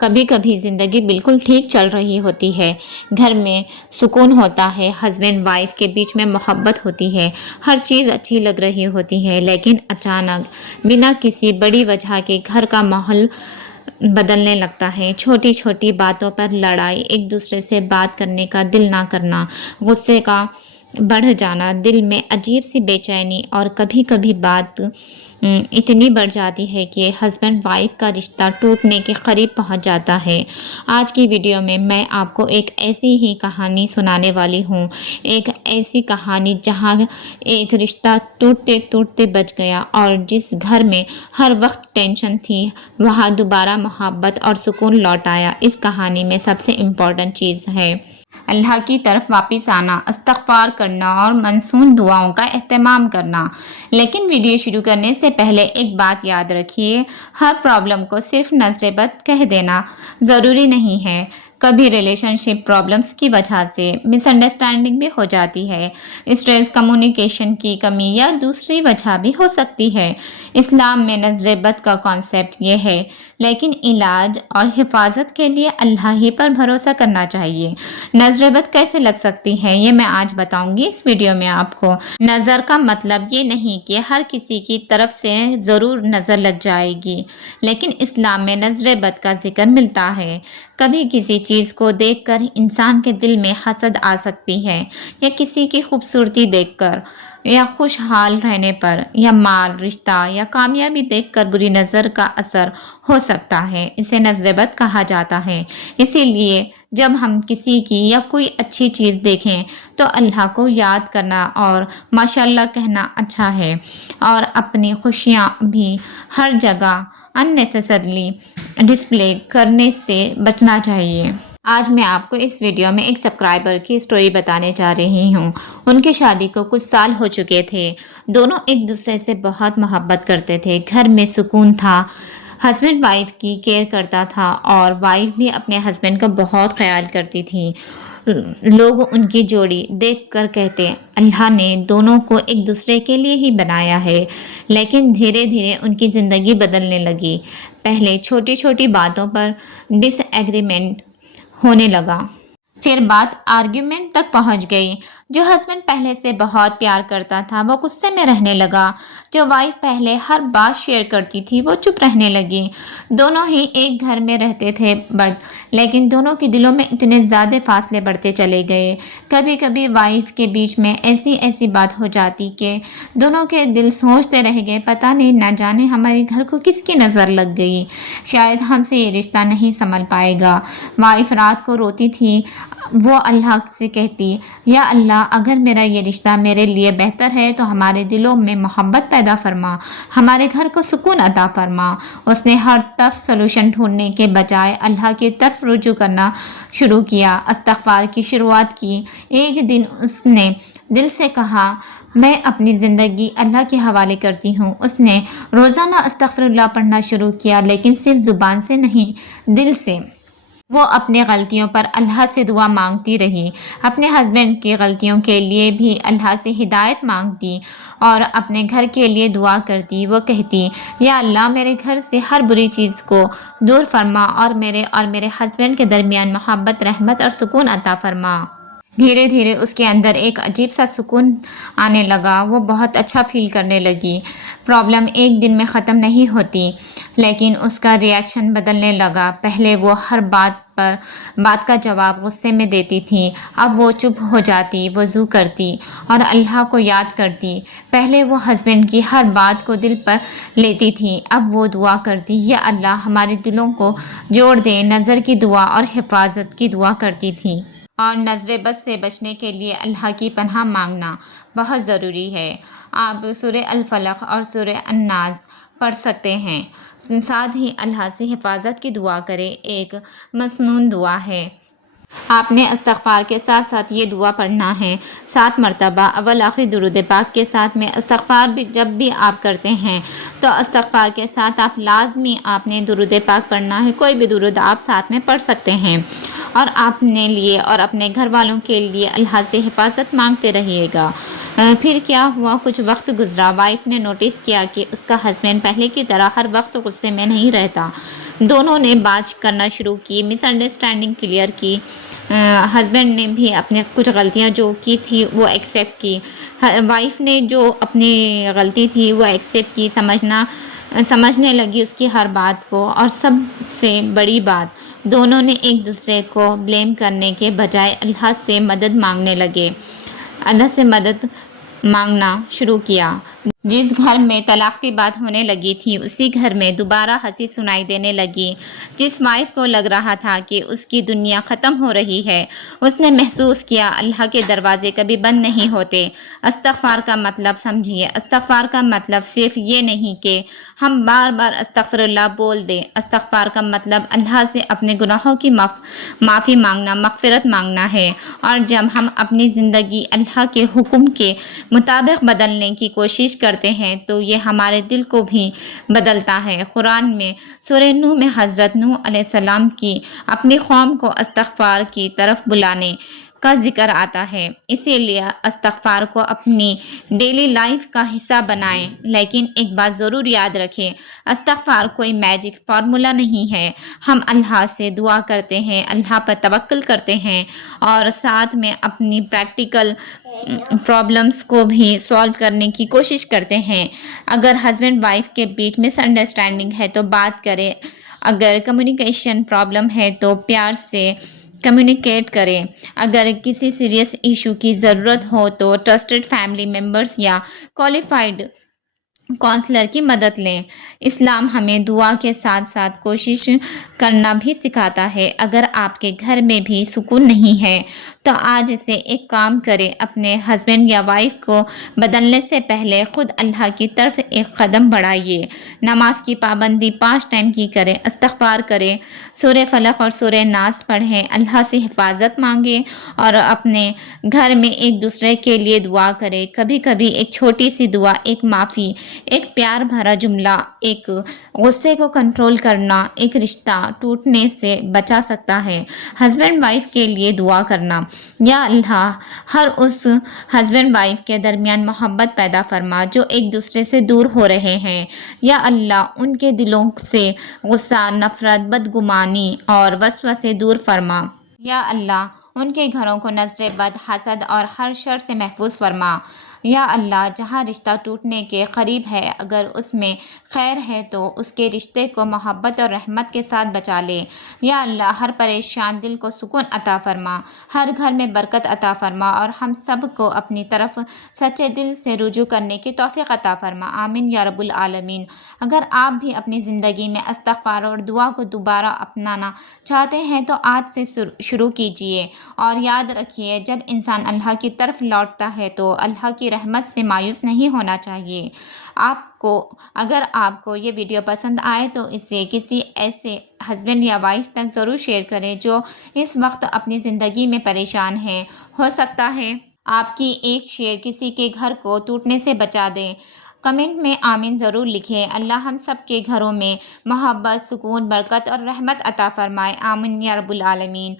کبھی کبھی زندگی بالکل ٹھیک چل رہی ہوتی ہے، گھر میں سکون ہوتا ہے، ہسبینڈ وائف کے بیچ میں محبت ہوتی ہے، ہر چیز اچھی لگ رہی ہوتی ہے، لیکن اچانک بنا کسی بڑی وجہ کے گھر کا ماحول بدلنے لگتا ہے۔ چھوٹی چھوٹی باتوں پر لڑائی، ایک دوسرے سے بات کرنے کا دل نہ کرنا، غصے کا بڑھ جانا، دل میں عجیب سی بے چینی، اور کبھی کبھی بات اتنی بڑھ جاتی ہے کہ ہسبینڈ وائف کا رشتہ ٹوٹنے کے قریب پہنچ جاتا ہے۔ آج کی ویڈیو میں آپ کو ایک ایسی ہی کہانی سنانے والی ہوں، ایک ایسی کہانی جہاں ایک رشتہ ٹوٹتے ٹوٹتے بچ گیا، اور جس گھر میں ہر وقت ٹینشن تھی وہاں دوبارہ محبت اور سکون لوٹ آیا۔ اس کہانی میں سب سے امپورٹنٹ چیز ہے اللہ کی طرف واپس آنا، استغفار کرنا اور منسوخ دعاؤں کا اہتمام کرنا۔ لیکن ویڈیو شروع کرنے سے پہلے ایک بات یاد رکھیے، ہر پرابلم کو صرف نظر بد کہہ دینا ضروری نہیں ہے۔ کبھی ریلیشن شپ پرابلمس کی وجہ سے مس انڈرسٹینڈنگ بھی ہو جاتی ہے، اسٹریس، کمیونیکیشن کی کمی یا دوسری وجہ بھی ہو سکتی ہے۔ اسلام میں نظر بد کا کانسیپٹ یہ ہے، لیکن علاج اور حفاظت کے لیے اللہ ہی پر بھروسہ کرنا چاہیے۔ نظر بد کیسے لگ سکتی ہے یہ میں آج بتاؤں گی اس ویڈیو میں آپ کو۔ نظر کا مطلب یہ نہیں کہ ہر کسی کی طرف سے ضرور نظر لگ جائے گی، لیکن اسلام میں نظر بد کا ذکر ملتا ہے۔ کبھی کسی چیز کو دیکھ کر انسان کے دل میں حسد آ سکتی ہے، یا کسی کی خوبصورتی دیکھ کر، یا خوشحال رہنے پر، یا مال، رشتہ یا کامیابی دیکھ کر بری نظر کا اثر ہو سکتا ہے، اسے نظر بد کہا جاتا ہے۔ اسی لیے جب ہم کسی کی یا کوئی اچھی چیز دیکھیں تو اللہ کو یاد کرنا اور ماشاءاللہ کہنا اچھا ہے، اور اپنی خوشیاں بھی ہر جگہ اننیسیسریلی ڈسپلے کرنے سے بچنا چاہیے۔ آج میں آپ کو اس ویڈیو میں ایک سبسکرائبر کی سٹوری بتانے جا رہی ہوں۔ ان کی شادی کو کچھ سال ہو چکے تھے، دونوں ایک دوسرے سے بہت محبت کرتے تھے، گھر میں سکون تھا، ہسبینڈ وائف کی کیئر کرتا تھا اور وائف بھی اپنے ہسبینڈ کا بہت خیال کرتی تھی۔ لوگ ان کی جوڑی دیکھ کر کہتے اللہ نے دونوں کو ایک دوسرے کے لیے ہی بنایا ہے، لیکن دھیرے دھیرے ان کی زندگی بدلنے لگی۔ پہلے چھوٹی چھوٹی باتوں پر ڈس ایگریمنٹ ہونے لگا، پھر بات آرگیومنٹ تک پہنچ گئی۔ جو ہسبینڈ پہلے سے بہت پیار کرتا تھا وہ غصے میں رہنے لگا، جو وائف پہلے ہر بات شیئر کرتی تھی وہ چپ رہنے لگی۔ دونوں ہی ایک گھر میں رہتے تھے لیکن دونوں کے دلوں میں اتنے زیادہ فاصلے بڑھتے چلے گئے۔ کبھی کبھی وائف کے بیچ میں ایسی بات ہو جاتی کہ دونوں کے دل سوچتے رہ گئے، پتہ نہیں نہ جانے ہمارے گھر کو کس کی نظر لگ گئی، شاید ہم سے یہ رشتہ نہیں سنبھل پائے گا۔ وائف رات کو روتی تھی، وہ اللہ سے کہتی یا اللہ اگر میرا یہ رشتہ میرے لیے بہتر ہے تو ہمارے دلوں میں محبت پیدا فرما، ہمارے گھر کو سکون عطا فرما۔ اس نے ہر طرف سلوشن ڈھونڈنے کے بجائے اللہ کی طرف رجوع کرنا شروع کیا، استغفار کی شروعات کی۔ ایک دن اس نے دل سے کہا میں اپنی زندگی اللہ کے حوالے کرتی ہوں۔ اس نے روزانہ استغفر اللہ پڑھنا شروع کیا، لیکن صرف زبان سے نہیں، دل سے۔ وہ اپنی غلطیوں پر اللہ سے دعا مانگتی رہی، اپنے ہسبینڈ کی غلطیوں کے لیے بھی اللہ سے ہدایت مانگتی، اور اپنے گھر کے لیے دعا کرتی۔ وہ کہتی یا اللہ میرے گھر سے ہر بری چیز کو دور فرما، اور میرے ہسبینڈ کے درمیان محبت، رحمت اور سکون عطا فرما۔ دھیرے دھیرے اس کے اندر ایک عجیب سا سکون آنے لگا، وہ بہت اچھا فیل کرنے لگی۔ پرابلم ایک دن میں ختم نہیں ہوتی، لیکن اس کا ری ایکشن بدلنے لگا۔ پہلے وہ ہر بات کا جواب غصے میں دیتی تھی، اب وہ چپ ہو جاتی، وضو کرتی اور اللہ کو یاد کرتی۔ پہلے وہ ہسبینڈ کی ہر بات کو دل پر لیتی تھی، اب وہ دعا کرتی یا اللہ ہمارے دلوں کو جوڑ دے، نظر کی دعا اور حفاظت کی دعا کرتی تھی۔ اور نظر بد سے بچنے کے لیے اللہ کی پناہ مانگنا بہت ضروری ہے۔ آپ سورہ الفلق اور سورہ الناس پڑھ سکتے ہیں، ساتھ ہی اللہ سے حفاظت کی دعا کریں، ایک مسنون دعا ہے۔ آپ نے استغفار کے ساتھ ساتھ یہ دعا پڑھنا ہے 7 مرتبہ، اول آخر درود پاک کے ساتھ میں۔ استغفار بھی جب بھی آپ کرتے ہیں تو استغفار کے ساتھ آپ لازمی آپ نے درود پاک پڑھنا ہے، کوئی بھی درود آپ ساتھ میں پڑھ سکتے ہیں، اور اپنے لیے اور اپنے گھر والوں کے لیے اللہ سے حفاظت مانگتے رہیے گا۔ پھر کیا ہوا، کچھ وقت گزرا، وائف نے نوٹس کیا کہ اس کا ہسبینڈ پہلے کی طرح ہر وقت غصے میں نہیں رہتا، دونوں نے بات کرنا شروع کی، مس انڈرسٹینڈنگ کلیئر کی۔ ہسبینڈ نے بھی اپنے کچھ غلطیاں جو کی تھی وہ ایکسیپٹ کی، وائف نے جو اپنی غلطی تھی وہ ایکسیپٹ کی، سمجھنے لگی اس کی ہر بات کو، اور سب سے بڑی بات دونوں نے ایک دوسرے کو بلیم کرنے کے بجائے اللہ سے مدد مانگنے لگے، اللہ سے مدد مانگنا شروع کیا۔ جس گھر میں طلاق کی بات ہونے لگی تھی اسی گھر میں دوبارہ ہنسی سنائی دینے لگی۔ جس وائف کو لگ رہا تھا کہ اس کی دنیا ختم ہو رہی ہے، اس نے محسوس کیا اللہ کے دروازے کبھی بند نہیں ہوتے۔ استغفار کا مطلب سمجھیے۔ استغفار کا مطلب صرف یہ نہیں کہ ہم بار بار استغفر اللہ بول دیں۔ استغفار کا مطلب اللہ سے اپنے گناہوں کی معافی مانگنا، مغفرت مانگنا ہے، اور جب ہم اپنی زندگی اللہ کے حکم کے مطابق بدلنے کی کوشش کرتے ہیں تو یہ ہمارے دل کو بھی بدلتا ہے۔ قرآن میں سورہ نوح میں حضرت نوح علیہ السلام کی اپنی قوم کو استغفار کی طرف بلانے کا ذکر آتا ہے، اسی لیے استغفار کو اپنی ڈیلی لائف کا حصہ بنائیں۔ لیکن ایک بات ضرور یاد رکھیں، استغفار کوئی میجک فارمولا نہیں ہے۔ ہم اللہ سے دعا کرتے ہیں، اللہ پر توکل کرتے ہیں، اور ساتھ میں اپنی پریکٹیکل پرابلمس کو بھی سالو کرنے کی کوشش کرتے ہیں۔ اگر ہسبینڈ وائف کے بیچ مس انڈرسٹینڈنگ ہے تو بات کریں، اگر کمیونیکیشن پرابلم ہے تو پیار سے کمیونیکیٹ کریں، اگر کسی سیریس ایشو کی ضرورت ہو تو ٹرسٹڈ فیملی ممبرس یا کوالیفائڈ کونسلر کی مدد لیں۔ اسلام ہمیں دعا کے ساتھ ساتھ کوشش کرنا بھی سکھاتا ہے۔ اگر آپ کے گھر میں بھی سکون نہیں ہے تو آج سے ایک کام کریں، اپنے ہسبینڈ یا وائف کو بدلنے سے پہلے خود اللہ کی طرف ایک قدم بڑھائیے۔ نماز کی پابندی 5 ٹائم کی کریں، استغفار کریں، سورہ فلق اور سورہ ناس پڑھیں، اللہ سے حفاظت مانگیں، اور اپنے گھر میں ایک دوسرے کے لیے دعا کریں۔ کبھی کبھی ایک چھوٹی سی دعا، ایک معافی، ایک پیار بھرا جملہ، ایک غصے کو کنٹرول کرنا ایک رشتہ ٹوٹنے سے بچا سکتا ہے۔ ہسبینڈ وائف کے لیے دعا کرنا: یا اللہ، ہر اس ہسبینڈ وائف کے درمیان محبت پیدا فرما جو ایک دوسرے سے دور ہو رہے ہیں۔ یا اللہ، ان کے دلوں سے غصہ، نفرت، بدگمانی اور وسوسے دور فرما۔ یا اللہ، ان کے گھروں کو نظر بد، حسد اور ہر شر سے محفوظ فرما۔ یا اللہ، جہاں رشتہ ٹوٹنے کے قریب ہے، اگر اس میں خیر ہے تو اس کے رشتے کو محبت اور رحمت کے ساتھ بچا لے۔ یا اللہ، ہر پریشان دل کو سکون عطا فرما، ہر گھر میں برکت عطا فرما، اور ہم سب کو اپنی طرف سچے دل سے رجوع کرنے کی توفیق عطا فرما۔ آمین یا رب العالمین۔ اگر آپ بھی اپنی زندگی میں استغفار اور دعا کو دوبارہ اپنانا چاہتے ہیں تو آج سے شروع کیجیے، اور یاد رکھیے، جب انسان اللہ کی طرف لوٹتا ہے تو اللہ کی رحمت سے مایوس نہیں ہونا چاہیے۔ اگر آپ کو یہ ویڈیو پسند آئے تو اسے کسی ایسے ہسبینڈ یا وائف تک ضرور شیئر کریں جو اس وقت اپنی زندگی میں پریشان ہے۔ ہو سکتا ہے آپ کی ایک شیئر کسی کے گھر کو ٹوٹنے سے بچا دے۔ کمنٹ میں آمین ضرور لکھیں۔ اللہ ہم سب کے گھروں میں محبت، سکون، برکت اور رحمت عطا فرمائے۔ آمین یا رب العالمین۔